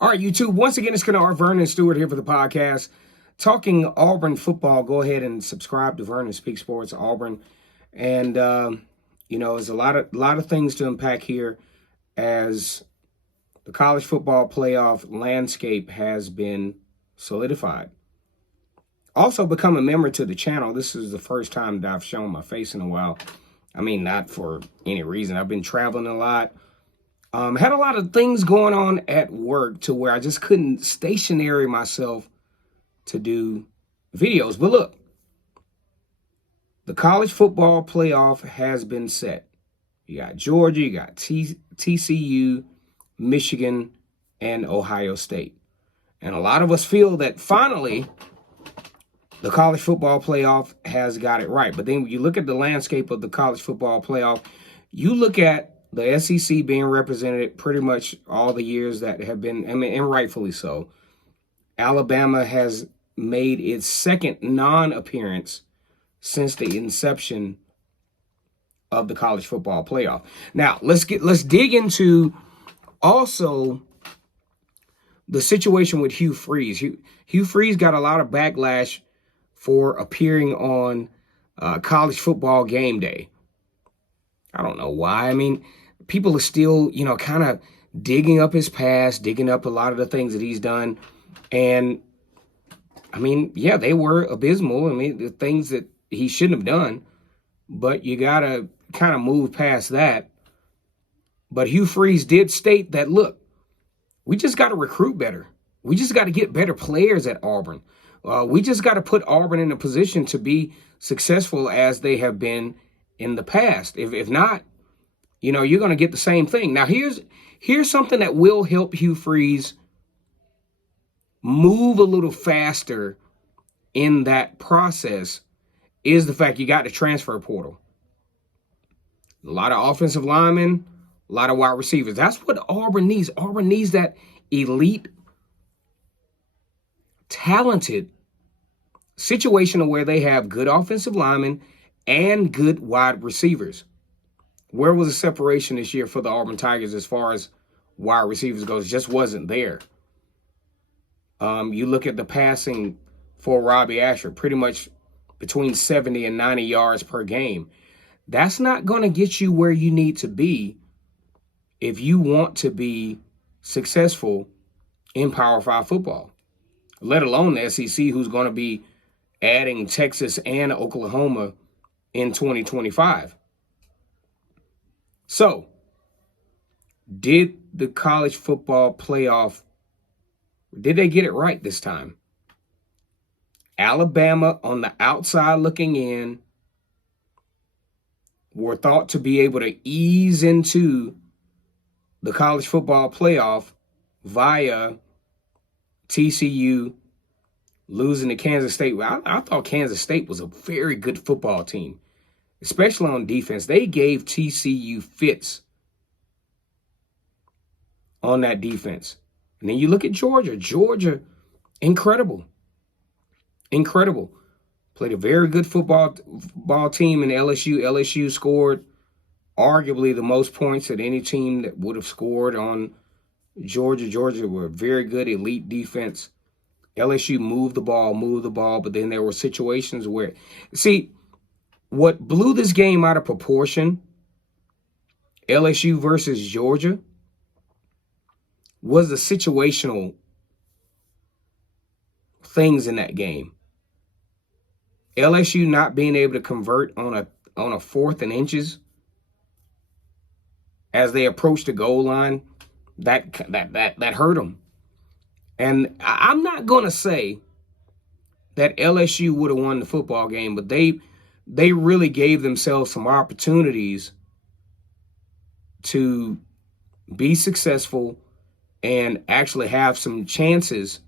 All right, YouTube. Once again, it's going to Vernon Stewart here for the podcast. Talking Auburn football. Go ahead and subscribe to Vernon Speak Sports Auburn. And there's a lot of things to unpack here as the college football playoff landscape has been solidified. Also, become a member to the channel. This is the first time that I've shown my face in a while. I mean, not for any reason. I've been traveling a lot. Had a lot of things going on at work to where I just couldn't stationary myself to do videos. But look, the college football playoff has been set. You got Georgia, you got TCU, Michigan, and Ohio State. And a lot of us feel that finally the college football playoff has got it right. But then when you look at the landscape of the college football playoff, you look at the SEC being represented pretty much all the years that have been, and rightfully so. Alabama has made its second non-appearance since the inception of the college football playoff. Now, let's dig into also the situation with Hugh Freeze. Hugh Freeze got a lot of backlash for appearing on college football game day. I don't know why. I mean, people are still, kind of digging up his past, digging up a lot of the things that he's done. And, yeah, they were abysmal. The things that he shouldn't have done. But you got to kind of move past that. But Hugh Freeze did state that, look, we just got to recruit better. We just got to get better players at Auburn. We just got to put Auburn in a position to be successful as they have been in the past. If not, you're going to get the same thing. Now, here's something that will help Hugh Freeze move a little faster in that process is the fact you got the transfer portal. A lot of offensive linemen, a lot of wide receivers. That's what Auburn needs. Auburn needs that elite, talented situation where they have good offensive linemen and good wide receivers. Where was the separation this year for the Auburn Tigers as far as wide receivers goes? It just wasn't there. You look at the passing for Robbie Asher, pretty much between 70 and 90 yards per game. That's not going to get you where you need to be if you want to be successful in Power 5 football, let alone the SEC, who's going to be adding Texas and Oklahoma in 2025. So, did the college football playoff, did they get it right this time? Alabama, on the outside looking in, were thought to be able to ease into the college football playoff via TCU losing to Kansas State. I thought Kansas State was a very good football team, especially on defense. They gave TCU fits on that defense. And then you look at Georgia. Georgia, incredible. Played a very good football team in LSU. LSU scored arguably the most points that any team that would have scored on Georgia. Georgia were a very good elite defense. LSU moved the ball, but then there were situations where, see, what blew this game out of proportion, LSU versus Georgia, was the situational things in that game. LSU not being able to convert on a fourth and inches as they approached the goal line, that hurt them. And I'm not going to say that LSU would have won the football game, but they really gave themselves some opportunities to be successful and actually have some chances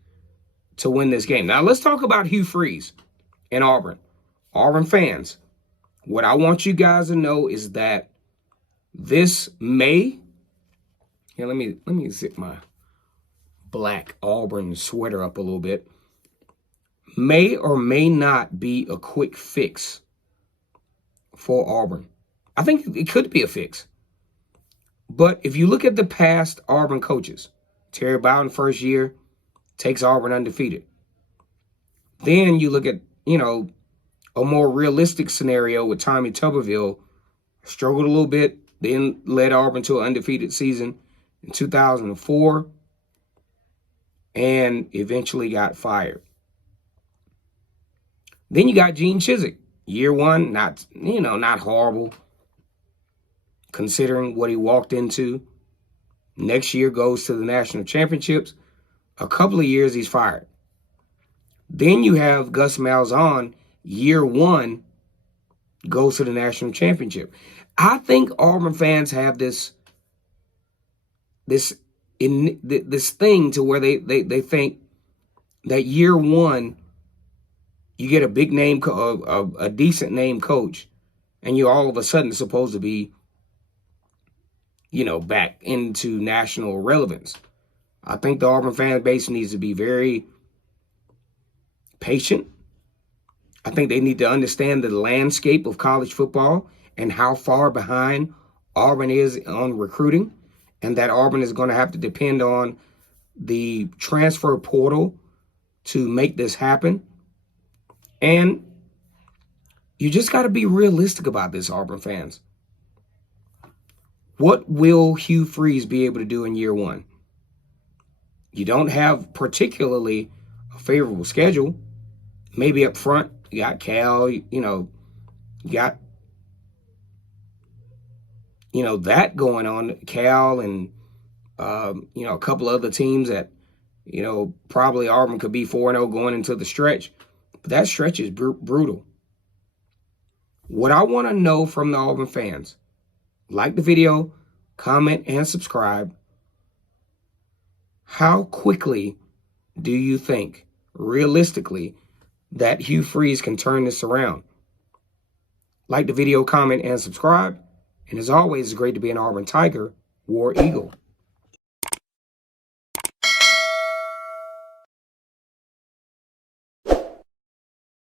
to win this game. Now, let's talk about Hugh Freeze and Auburn. Auburn fans, what I want you guys to know is that this may, here, let me zip my black Auburn sweater up a little bit, may or may not be a quick fix for Auburn. I think it could be a fix. But if you look at the past Auburn coaches, Terry Bowden first year takes Auburn undefeated. Then you look at, a more realistic scenario with Tommy Tuberville. Struggled a little bit, then led Auburn to an undefeated season in 2004 and eventually got fired. Then you got Gene Chizik. Year one, not horrible considering what he walked into. Next year goes to the national championships. A couple of years he's fired. Then you have Gus Malzahn, year one, goes to the national championship. I think Auburn fans have this thing to where they think that year one, you get a big name, a decent name coach, and you're all of a sudden supposed to be, back into national relevance. I think the Auburn fan base needs to be very patient. I think they need to understand the landscape of college football and how far behind Auburn is on recruiting, and that Auburn is going to have to depend on the transfer portal to make this happen. And you just got to be realistic about this, Auburn fans. What will Hugh Freeze be able to do in year one? You don't have particularly a favorable schedule. Maybe up front, you got Cal, you got, that going on. Cal and, a couple other teams that, probably Auburn could be 4-0 going into the stretch. But that stretch is brutal. What I want to know from the Auburn fans, like the video, comment, and subscribe. How quickly do you think, realistically, that Hugh Freeze can turn this around? Like the video, comment, and subscribe. And as always, it's great to be an Auburn Tiger, War Eagle.